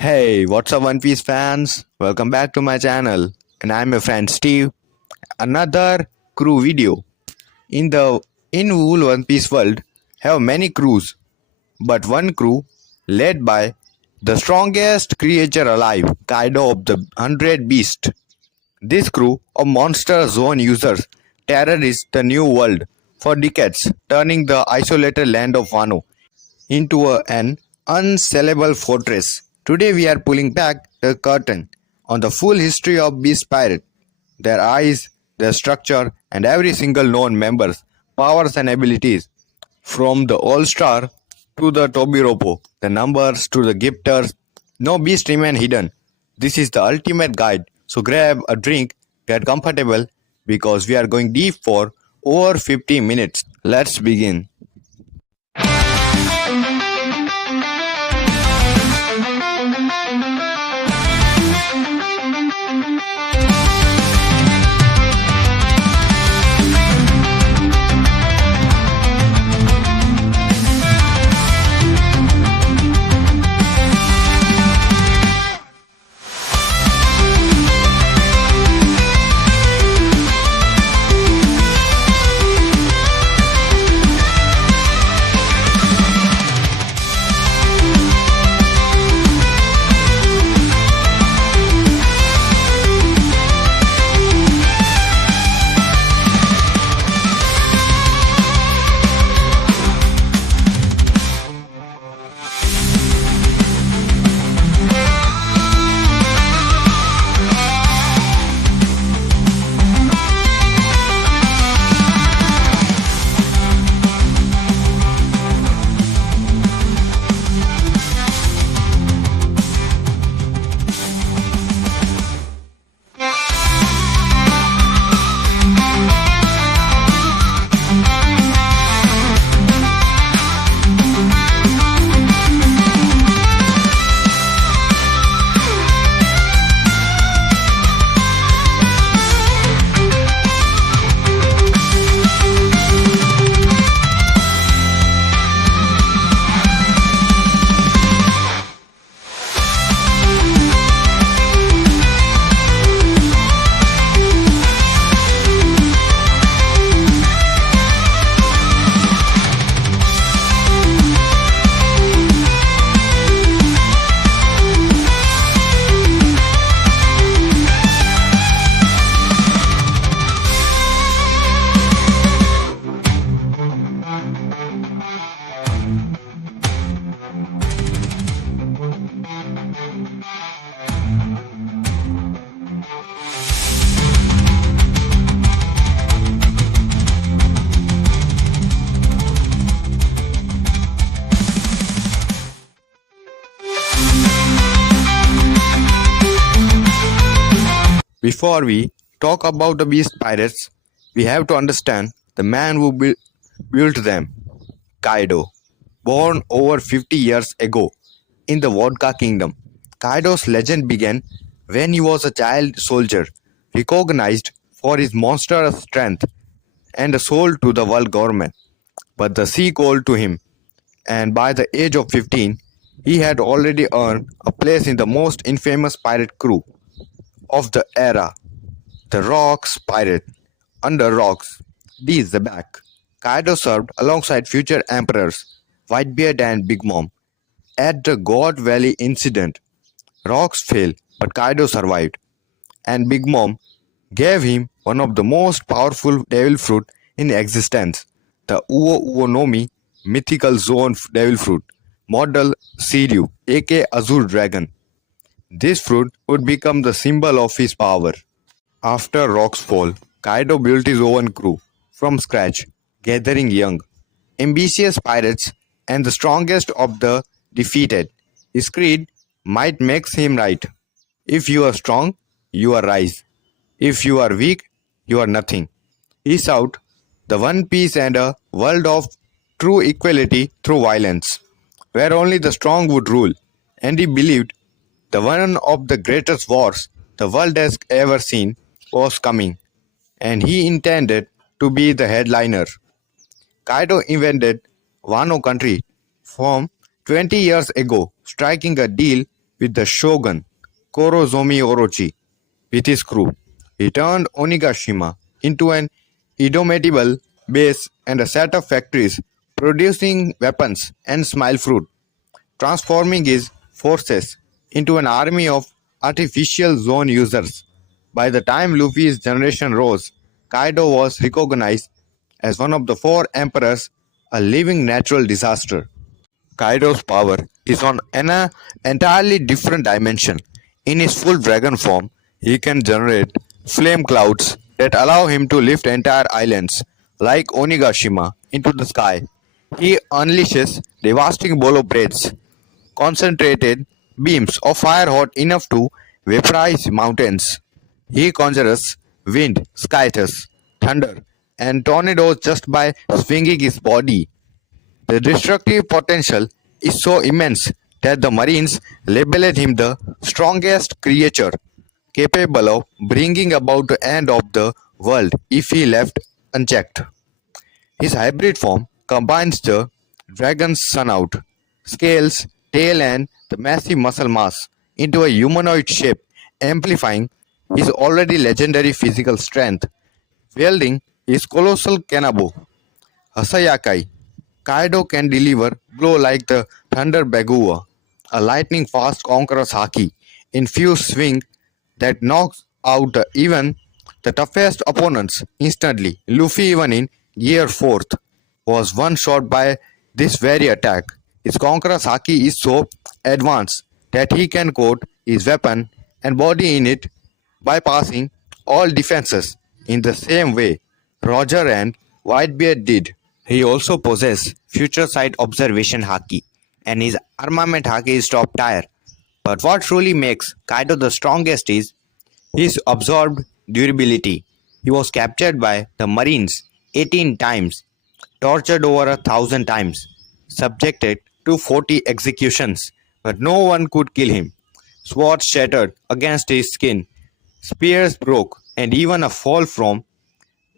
Hey, what's up, One Piece fans? Welcome back to my channel, and I'm your friend Steve. Another crew video. In the in One Piece world, have many crews, but one crew led by the strongest creature alive, Kaido of the 100 Beast. This crew of monster zone users terrorized the new world for decades, turning the isolated land of Wano into an unsellable fortress. Today we are pulling back the curtain on the full history of Beast Pirate, their eyes, their structure, and every single known member's powers and abilities. From the All-Star to the Tobiroppo, the numbers to the gifters, no beast remain hidden. This is the ultimate guide, so grab a drink, get comfortable, because we are going deep for over 50 minutes. Let's begin. Before we talk about the Beast Pirates, we have to understand the man who built them, Kaido. Born over 50 years ago in the Vodka Kingdom, Kaido's legend began when he was a child soldier, recognized for his monstrous strength and a soul to the world government. But the sea called to him, and by the age of 15, he had already earned a place in the most infamous pirate crew of the era, the Rocks Pirate. Under Rocks, D is the back. Kaido served alongside future emperors Whitebeard and Big Mom. At the God Valley incident, Rocks fell, but Kaido survived, and Big Mom gave him one of the most powerful devil fruit in existence, the Uo Uo no Mi mythical zone devil fruit, model Siryu, aka Azure Dragon. This fruit would become the symbol of his power. After Rock's fall, Kaido built his own crew from scratch, gathering young, ambitious pirates and the strongest of the defeated. His creed might makes him right. If you are strong, you are rise. If you are weak, you are nothing. He sought the one piece and a world of true equality through violence, where only the strong would rule, and he believed the one of the greatest wars the world has ever seen was coming, and he intended to be the headliner. Kaido invented Wano Country from 20 years ago, striking a deal with the shogun Korozomi Orochi with his crew. He turned Onigashima into an indomitable base and a set of factories producing weapons and smile fruit, transforming his forces into an army of artificial zone users. By the time Luffy's generation rose, Kaido was recognized as one of the four emperors, a living natural disaster. Kaido's power is on an entirely different dimension. In his full dragon form, he can generate flame clouds that allow him to lift entire islands, like Onigashima, into the sky. He unleashes devastating bolo blades, concentrated beams of fire hot enough to vaporize mountains. He conjures wind, skies, thunder, and tornadoes just by swinging his body. The destructive potential is so immense that the Marines labeled him the strongest creature capable of bringing about the end of the world if he left unchecked. His hybrid form combines the dragon's snout, scales, tail, and the massive muscle mass into a humanoid shape, amplifying his already legendary physical strength. Wielding his colossal kanabo, Hasayakai, Kaido can deliver blow like the Thunder Bagua, a lightning-fast conqueror's haki, infused swing that knocks out even the toughest opponents instantly. Luffy, even in Year 4th, was one shot by this very attack. His conqueror's haki is so advanced that he can coat his weapon and body in it, bypassing all defenses in the same way Roger and Whitebeard did. He also possesses future sight observation haki, and his armament haki is top tier. But what truly makes Kaido the strongest is his absorbed durability. He was captured by the Marines 18 times, tortured over 1,000 times, subjected to 40 executions, but no one could kill him. Swords shattered against his skin, spears broke, and even a fall from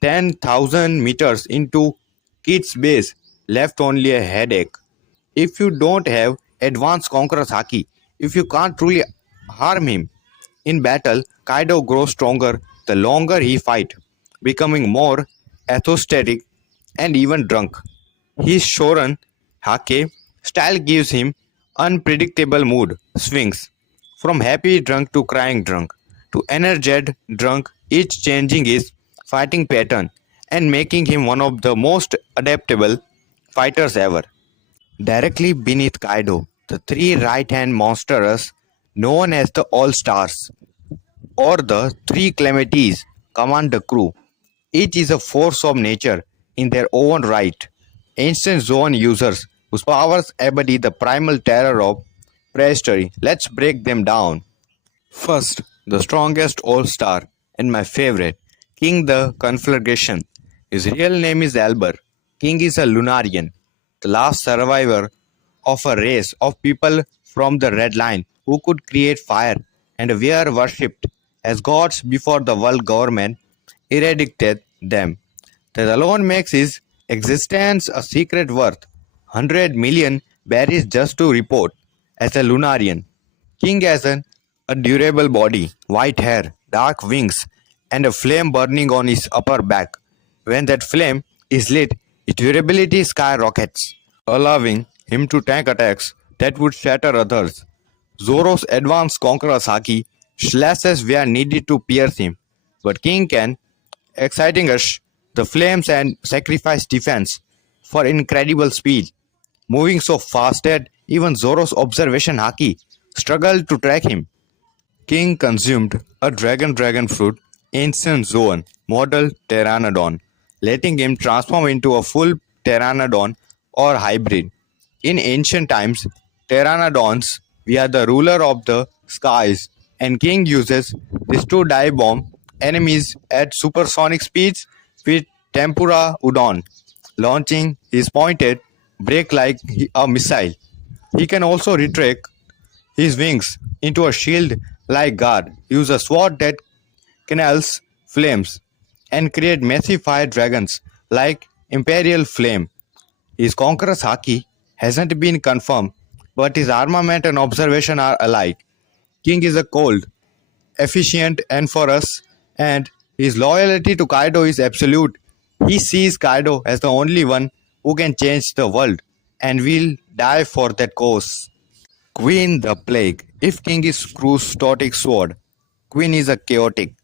10,000 meters into Kit's base left only a headache. If you don't have advanced Conqueror's haki, if you can't truly harm him in battle, Kaido grows stronger the longer he fights, becoming more athosthetic and even drunk. His Shoran Hake style gives him unpredictable mood swings, from happy drunk to crying drunk to energetic drunk, each changing his fighting pattern and making him one of the most adaptable fighters ever. Directly beneath Kaido, the three right-hand monsters known as the All-Stars or the three Calamities command the crew. Each is a force of nature in their own right. Ancient Zoan users whose powers embody the primal terror of prehistory. Let's break them down. First, the strongest all-star and my favorite, King the Conflagration. His real name is Albert. King is a Lunarian, the last survivor of a race of people from the Red Line who could create fire and were worshipped as gods before the world government eradicated them. That alone makes his existence a secret worth 100 million berries just to report as a Lunarian. King has a durable body, white hair, dark wings, and a flame burning on his upper back. When that flame is lit, his durability skyrockets, allowing him to tank attacks that would shatter others. Zoro's advanced Conqueror's haki slashes where needed to pierce him, but King can extinguish the flames and sacrifice defense for incredible speed, moving so fast that even Zoro's observation haki struggled to track him. King consumed a dragon fruit, ancient Zoan, model pteranodon, letting him transform into a full pteranodon or hybrid. In ancient times, pteranodons were the ruler of the skies, and King uses this to dive bomb enemies at supersonic speeds with tempura udon, launching his pointed break like a missile. He can also retract his wings into a shield-like guard, use a sword that kindles flames, and create massive fire dragons like Imperial Flame. His Conqueror's haki hasn't been confirmed, but his armament and observation are alike. King is a cold, efficient enforcer, and his loyalty to Kaido is absolute. He sees Kaido as the only one who can change the world, and will die for that cause. Queen the Plague. If King is Crew's static sword, Queen is a chaotic,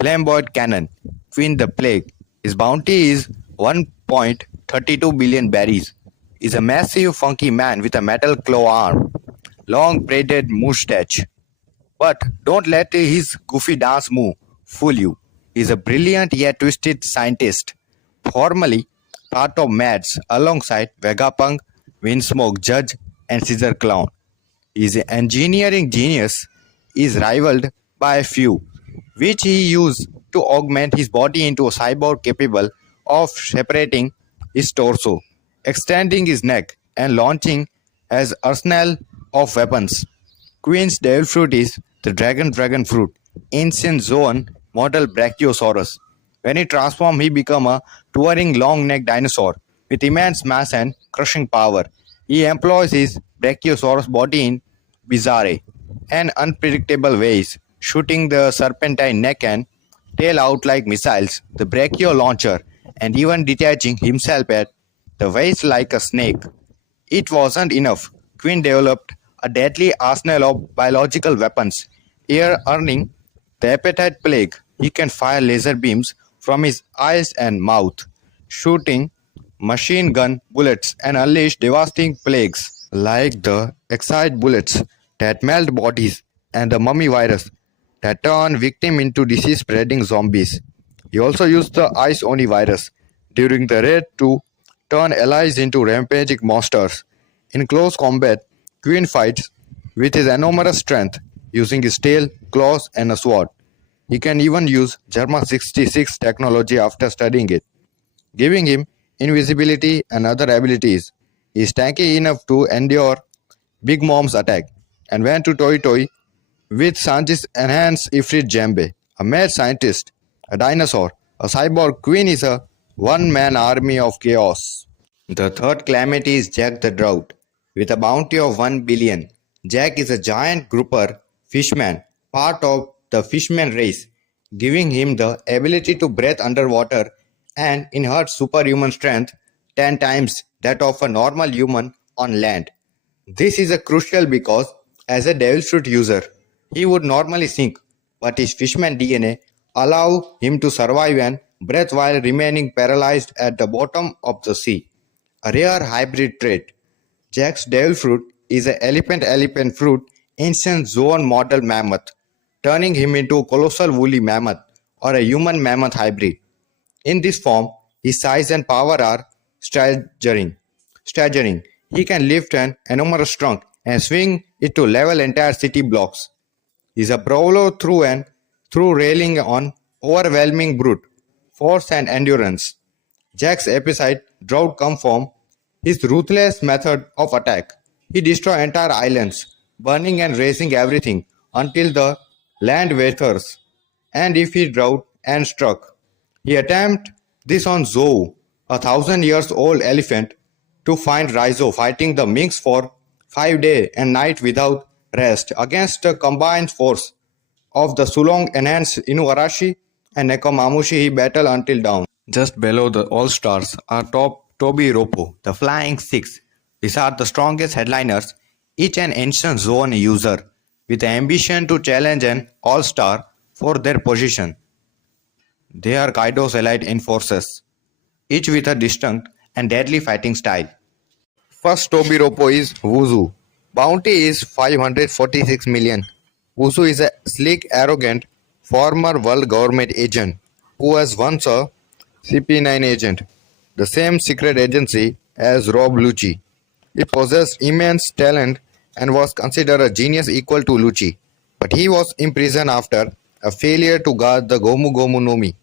flamboyant cannon. Queen the Plague. His bounty is 1.32 billion berries. Is a massive, funky man with a metal claw arm, long braided mustache. But don't let his goofy dance move fool you. He's a brilliant yet twisted scientist, formerly part of Mads alongside Vegapunk, Windsmoke Judge, and Scissor Clown. His engineering genius is rivaled by a few, which he used to augment his body into a cyborg capable of separating his torso, extending his neck, and launching his arsenal of weapons. Queen's devil fruit is the dragon fruit, ancient Zoan model brachiosaurus. When he transforms, he becomes a towering long-necked dinosaur with immense mass and crushing power. He employs his brachiosaurus body in bizarre and unpredictable ways, shooting the serpentine neck and tail out like missiles, the brachio launcher, and even detaching himself at the waist like a snake. It wasn't enough. Quinn developed a deadly arsenal of biological weapons, here earning the appetite plague. He can fire laser beams from his eyes and mouth, shooting machine gun bullets and unleash devastating plagues like the excite bullets that melt bodies and the mummy virus that turn victim into disease-spreading zombies. He also used the Ice Oni virus during the raid to turn allies into rampaging monsters. In close combat, Queen fights with his enormous strength, using his tail, claws, and a sword. He can even use Germa 66 technology after studying it, giving him invisibility and other abilities. He is tanky enough to endure Big Mom's attack, and went to Toy Toy with Sanji's enhanced Ifrit Jambe, a mad scientist, a dinosaur, a cyborg. Queen is a one-man army of chaos. The third calamity is Jack the Drought. With a bounty of 1 billion, Jack is a giant grouper fishman, part of the fishman race, giving him the ability to breathe underwater and inherit superhuman strength 10 times that of a normal human on land. This is a crucial because as a devil fruit user, he would normally sink, but his fishman DNA allow him to survive and breathe while remaining paralyzed at the bottom of the sea, a rare hybrid trait. Jack's devil fruit is an elephant fruit ancient Zoan model mammoth, turning him into a colossal woolly mammoth or a human mammoth hybrid. In this form, his size and power are staggering. He can lift an enormous trunk and swing it to level entire city blocks. He is a brawler through and through, railing on overwhelming brute force and endurance. Jack's epicide drought come from his ruthless method of attack. He destroys entire islands, burning and razing everything until the land withers. And if he drought and struck, he attempted this on Zou, a 1,000 years old elephant, to find Raizo fighting the Minks for 5 days and night without rest against the combined force of the Sulong enhanced Inuarashi and Nekomamushi. He battled until dawn. Just below the All-Stars are Tobiroppo, the Flying Six. These are the strongest headliners, each an ancient zone user with the ambition to challenge an All-Star for their position. They are Kaido's elite enforcers, each with a distinct and deadly fighting style. First Tobiroppo is Wuzu. Bounty is 546 million. Wuzu is a sleek, arrogant, former world government agent who was once a CP9 agent, the same secret agency as Rob Lucci. He possessed immense talent and was considered a genius equal to Lucci, but he was imprisoned after a failure to guard the Gomu Gomu no Mi.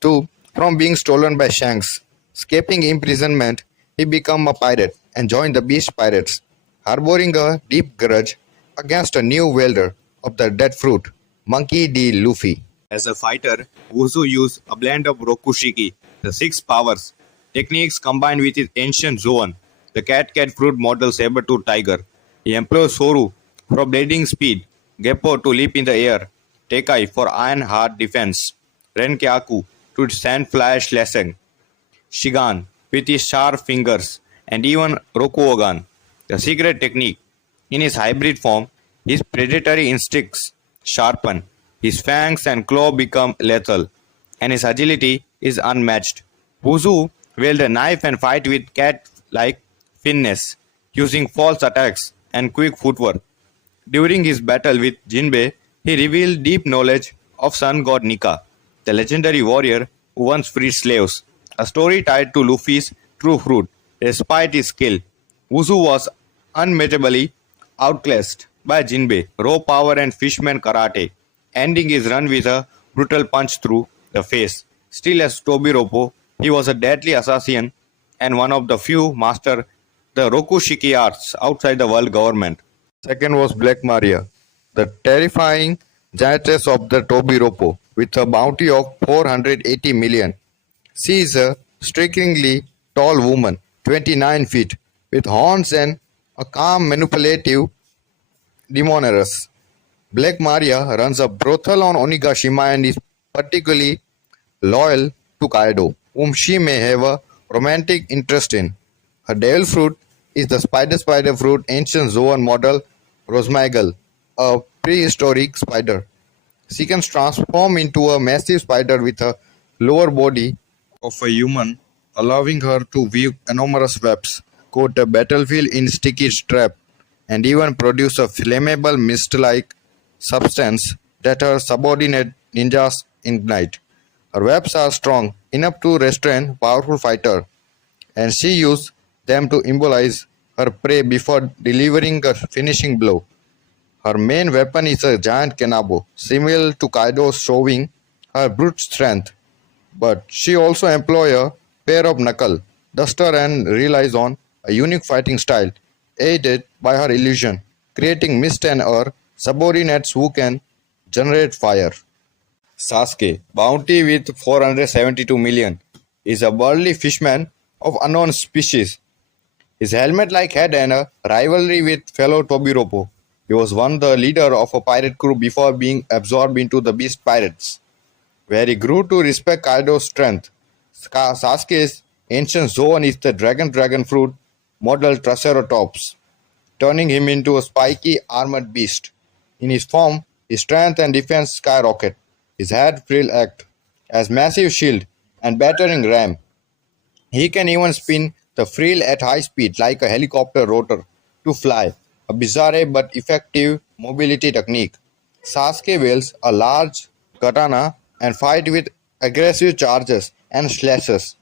2. From being stolen by Shanks. Escaping imprisonment, he became a pirate and joined the Beast Pirates, harboring a deep grudge against a new wielder of the dead fruit, Monkey D. Luffy. As a fighter, Wuzu used a blend of Rokushiki, the six powers, techniques combined with his ancient Zoan, the cat fruit model saber-tooth tiger, He employs Soru for blading speed, Geppo to leap in the air, Tekai for iron hard defense, Renkyaku to sand flash lesson, Shigan with his sharp fingers, and even Rokuogan, the secret technique. In his hybrid form, his predatory instincts sharpen, his fangs and claw become lethal, and his agility is unmatched. Wuzu wield a knife and fight with cat-like finesse, using false attacks and quick footwork. During his battle with Jinbei, he revealed deep knowledge of sun god Nika, the legendary warrior who once freed slaves, a story tied to Luffy's true fruit. Despite his skill, Wuzu was unmeasurably outclassed by Jinbei, raw power and fishman karate, ending his run with a brutal punch through the face. Still as Tobiroppo, he was a deadly assassin and one of the few master the Rokushiki arts outside the world government. Second was Black Maria, the terrifying giantess of the Tobiroppo, with a bounty of 480 million. She is a strikingly tall woman, 29 feet, with horns and a calm, manipulative demoneress. Black Maria runs a brothel on Onigashima and is particularly loyal to Kaido, whom she may have a romantic interest in. Her devil fruit is the spider fruit ancient Zoan model Rosmagal, a prehistoric spider. She can transform into a massive spider with a lower body of a human, allowing her to weave enormous webs, coat a battlefield in sticky strap, and even produce a flammable mist-like substance that her subordinate ninjas ignite. Her webs are strong enough to restrain powerful fighter, and she uses them to immobilize her prey before delivering a finishing blow. Her main weapon is a giant kanabo, similar to Kaido, showing her brute strength, but she also employs a pair of knuckle duster and relies on a unique fighting style, aided by her illusion, creating mist and her subordinates who can generate fire. Sasuke, bounty with 472 million, is a burly fishman of unknown species. His helmet-like head and a rivalry with fellow Tobiroppo. He was once the leader of a pirate crew before being absorbed into the Beast Pirates, where he grew to respect Kaido's strength. Sasuke's ancient Zoan is the dragon fruit model Triceratops, turning him into a spiky armored beast. In his form, his strength and defense skyrocket. His head will act as massive shield and battering ram. He can even spin the frill at high speed like a helicopter rotor to fly, a bizarre but effective mobility technique. Sasuke wields a large katana and fight with aggressive charges and slashes,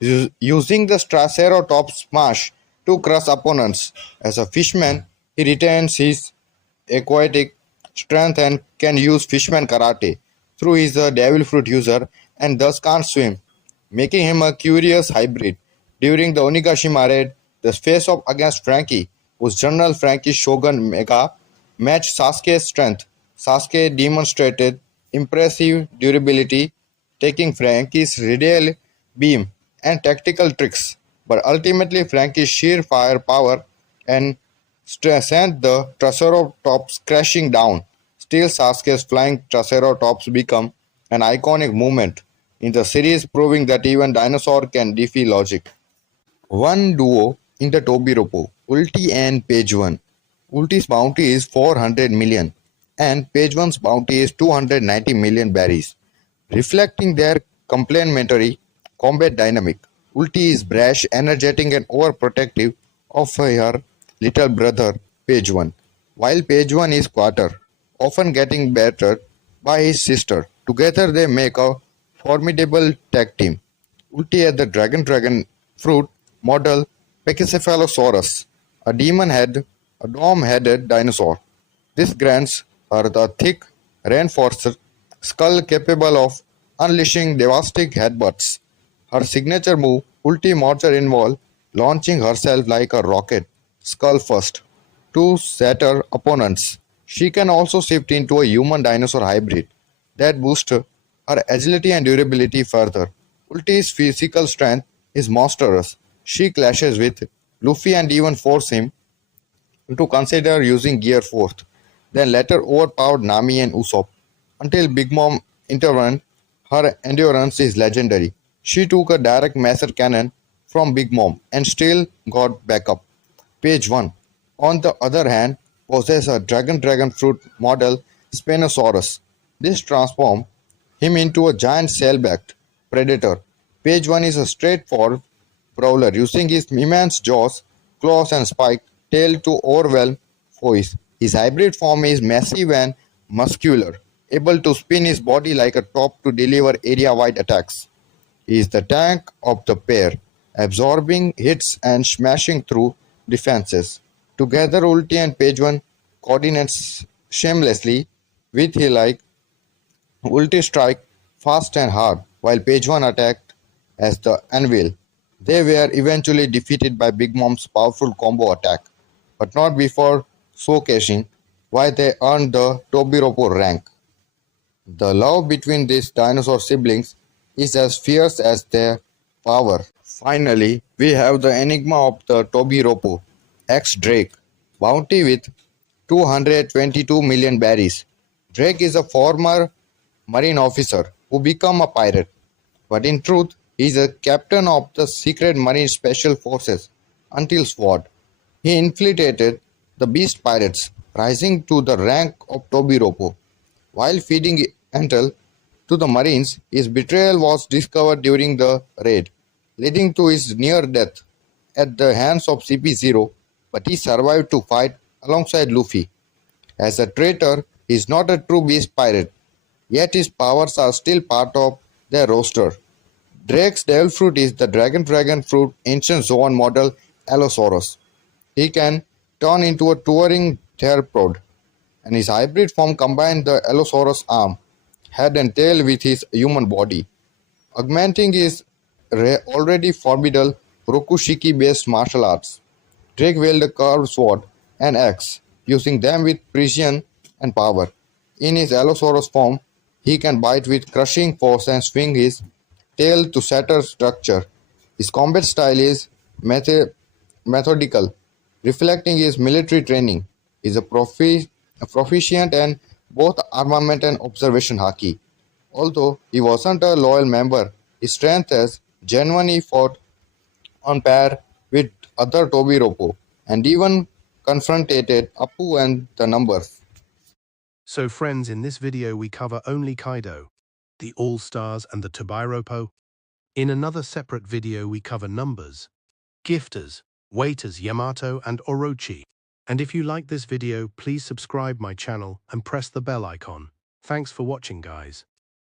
using the Triceratops smash to crush opponents. As a fishman, he retains his aquatic strength and can use fishman karate through his devil fruit user and thus can't swim, making him a curious hybrid. During the Onigashima raid, the face-off against Frankie, whose General Frankie Shogun Mega matched Sasuke's strength. Sasuke demonstrated impressive durability, taking Frankie's radial beam and tactical tricks, but ultimately Frankie's sheer firepower and sent the Triceratops crashing down. Still, Sasuke's flying Triceratops become an iconic moment in the series, proving that even dinosaur can defy logic. One duo in the Tobiroppo, Ulti and Page One. Ulti's bounty is 400 million and Page One's bounty is 290 million berries, reflecting their complementary combat dynamic. Ulti is brash, energetic and overprotective of her little brother Page One, while Page One is quieter, often getting battered by his sister. Together they make a formidable tag team. Ulti has the dragon fruit model Pachycephalosaurus, a a dome-headed dinosaur. This grants her the thick, reinforced skull capable of unleashing devastating headbutts. Her signature move, Ulti Mortar, involves launching herself like a rocket, skull first, to shatter opponents. She can also shift into a human-dinosaur hybrid that boosts her agility and durability further. Ulti's physical strength is monstrous. She clashes with Luffy and even forces him to consider using Gear Force, then later overpowered Nami and Usopp. Until Big Mom intervened, her endurance is legendary. She took a direct master cannon from Big Mom and still got back up. Page 1. On the other hand, possesses a dragon fruit model Spinosaurus. This transformed him into a giant sail-backed predator. Page 1 is a straightforward prowler using his immense jaws, claws and spiked tail to overwhelm foes. His hybrid form is massive and muscular, able to spin his body like a top to deliver area-wide attacks. He is the tank of the pair, absorbing hits and smashing through defenses. Together, Ulti and Page 1 coordinates shamelessly with he like Ulti strike fast and hard, while Page 1 attacked as the Anvil. They were eventually defeated by Big Mom's powerful combo attack, but not before showcasing why they earned the Tobiroppo rank. The love between these dinosaur siblings is as fierce as their power. Finally, we have the enigma of the Tobiroppo, ex-Drake, bounty with 222 million berries. Drake is a former marine officer who became a pirate, but in truth, he is a captain of the secret marine special forces until SWAT. He infiltrated the beast pirates, rising to the rank of Tobiroppo. While feeding intel to the Marines, his betrayal was discovered during the raid, leading to his near death at the hands of CP0, but he survived to fight alongside Luffy. As a traitor, he is not a true beast pirate, yet his powers are still part of their roster. Drake's devil fruit is the dragon fruit ancient Zoan model Allosaurus. He can turn into a touring theropod, and his hybrid form combines the Allosaurus arm, head and tail with his human body, augmenting his already formidable Rokushiki-based martial arts. Drake wields a curved sword and axe, using them with precision and power. In his Allosaurus form, he can bite with crushing force and swing his tail to shatter structure. His combat style is methodical, reflecting his military training. He is a proficient in both armament and observation haki. Although he wasn't a loyal member, his strength has genuinely fought on par with other Tobiroppo and even confronted Apu and the numbers. So friends, in this video we cover only Kaido, the All-Stars and the Tobiroppo. In another separate video we cover numbers, gifters, waiters Yamato and Orochi. And if you like this video, please subscribe my channel and press the bell icon. Thanks for watching, guys.